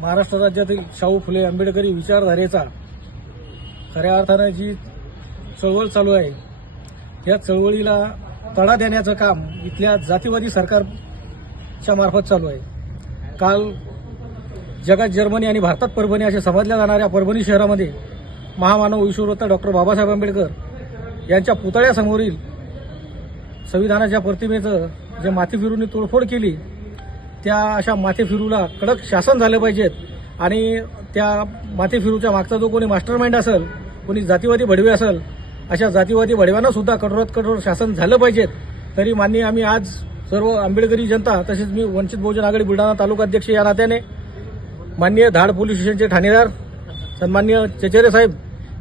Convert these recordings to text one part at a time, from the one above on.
महाराष्ट्र राज्यातील शाहू फुले आंबेडकरी विचारधारेचा खऱ्या अर्थानं जी चळवळ चालू आहे या चळवळीला तडा देण्याचं काम इथल्या जातीवादी सरकारच्या मार्फत चालू आहे. काल जगात जर्मनी आणि भारतात परभणी असे समजल्या जाणाऱ्या परभणी शहरामध्ये महामानव विश्वरत्न डॉक्टर बाबासाहेब आंबेडकर यांच्या पुतळ्यासमोरील संविधानाच्या प्रतिमेचं जे माती फिरून तोडफोड केली त्या अशा माथेफिरूला कडक शासन झालं पाहिजेत. आणि त्या माथेफिरूच्या मागचा जो कोणी मास्टर माइंड असेल कोणी जातीवादी भडवे असेल अशा जातीवादी भडव्यांना सुद्धा कठोरात कठोर शासन झालं पाहिजेत. तरी माननीय आम्ही आज सर्व आंबेडकरी जनता तसेच मी वंचित बहुजन आघाडी बुलढाणा तालुका अध्यक्ष या नात्याने माननीय धाड पोलीस स्टेशनचे ठाणेदार सन्माननीय चेचेरे साहेब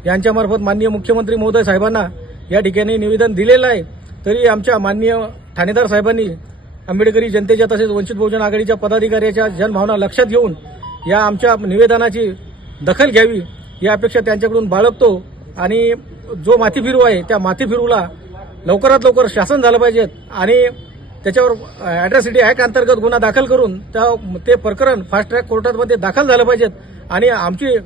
यांच्यामार्फत माननीय मुख्यमंत्री महोदय साहेबांना या ठिकाणी निवेदन दिलेलं आहे. तरी आमच्या माननीय ठाणेदार साहेबांनी आंबेडकरी जनतेच्या तसेच वंचित बहुजन आघाडीच्या पदाधिकाऱ्याच्या जनभावना लक्षात घेऊन या आमच्या निवेदनाची दखल घ्यावी या अपेक्षा त्यांच्याकडून बाळगतो आणि जो माथी फिरू आहे त्या माथी फिरूला लवकरात लवकर शासन झालं पाहिजेत आणि त्याच्यावर अॅट्रॉसिटी ऍक्ट अंतर्गत गुन्हा दाखल करून त्या ते प्रकरण फास्ट ट्रॅक कोर्टामध्ये दाखल झालं पाहिजेत आणि आमची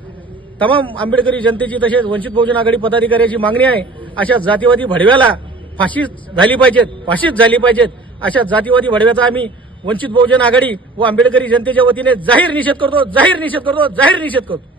तमाम आंबेडकरी जनतेची तसेच वंचित बहुजन आघाडी पदाधिकाऱ्याची मागणी आहे अशा जातीवादी भडव्याला फाशी झाली पाहिजेत फाशीच झाली पाहिजेत. अशा जातीवादी वडव्याचा आम्ही वंचित बहुजन आघाडी व आंबेडकरी जनतेच्या वतीने जाहीर निषेध करतो जाहीर निषेध करतो जाहीर निषेध करतो.